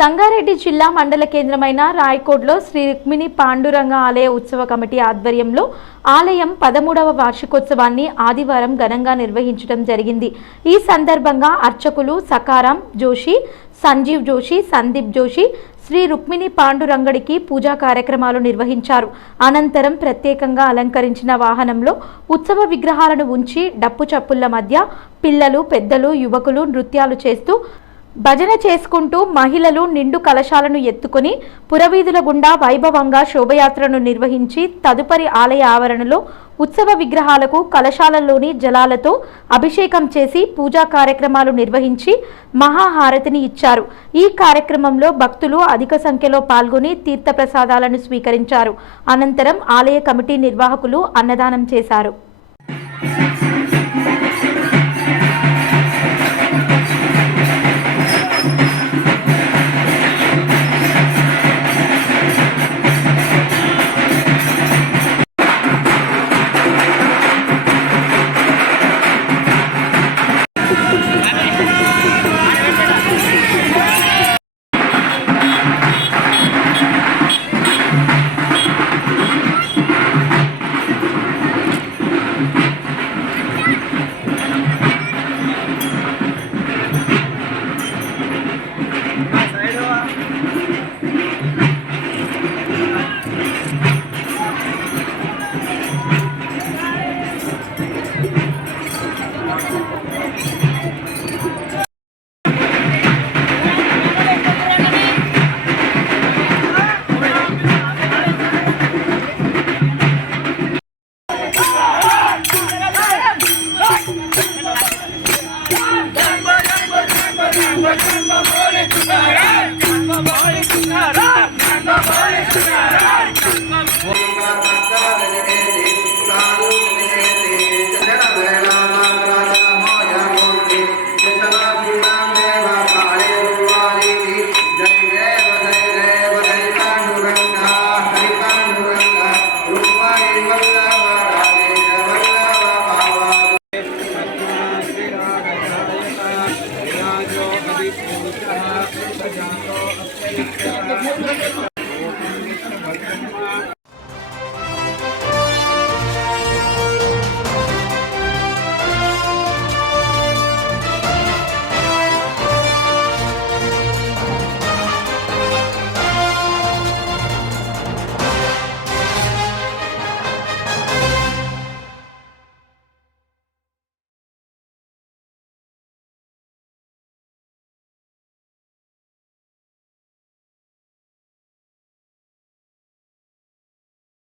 సంగారెడ్డి జిల్లా మండల కేంద్రమైన రాయకోడ్లో శ్రీ రుక్మిణి పాండురంగ ఆలయ ఉత్సవ కమిటీ ఆధ్వర్యంలో ఆలయం 13వ వార్షికోత్సవాన్ని ఆదివారం ఘనంగా నిర్వహించడం జరిగింది. ఈ సందర్భంగా అర్చకులు సకారాం జోషి, సంజీవ్ జోషి, సందీప్ జోషి శ్రీ రుక్మిణి పాండురంగడికి పూజా కార్యక్రమాలు నిర్వహించారు. అనంతరం ప్రత్యేకంగా అలంకరించిన వాహనంలో ఉత్సవ విగ్రహాలను ఉంచి డప్పు చప్పుళ్ల మధ్య పిల్లలు, పెద్దలు, యువకులు నృత్యాలు చేస్తూ భజన చేసుకుంటూ మహిళలు నిండు కలశాలను ఎత్తుకొని పురవీధుల గుండా వైభవంగా శోభయాత్రను నిర్వహించి తదుపరి ఆలయ ఆవరణలో ఉత్సవ విగ్రహాలకు కలశాలలోని జలాలతో అభిషేకం చేసి పూజా కార్యక్రమాలు నిర్వహించి మహాహారతిని ఇచ్చారు. ఈ కార్యక్రమంలో భక్తులు అధిక సంఖ్యలో పాల్గొని తీర్థప్రసాదాలను స్వీకరించారు. అనంతరం ఆలయ కమిటీ నిర్వాహకులు అన్నదానం చేశారు.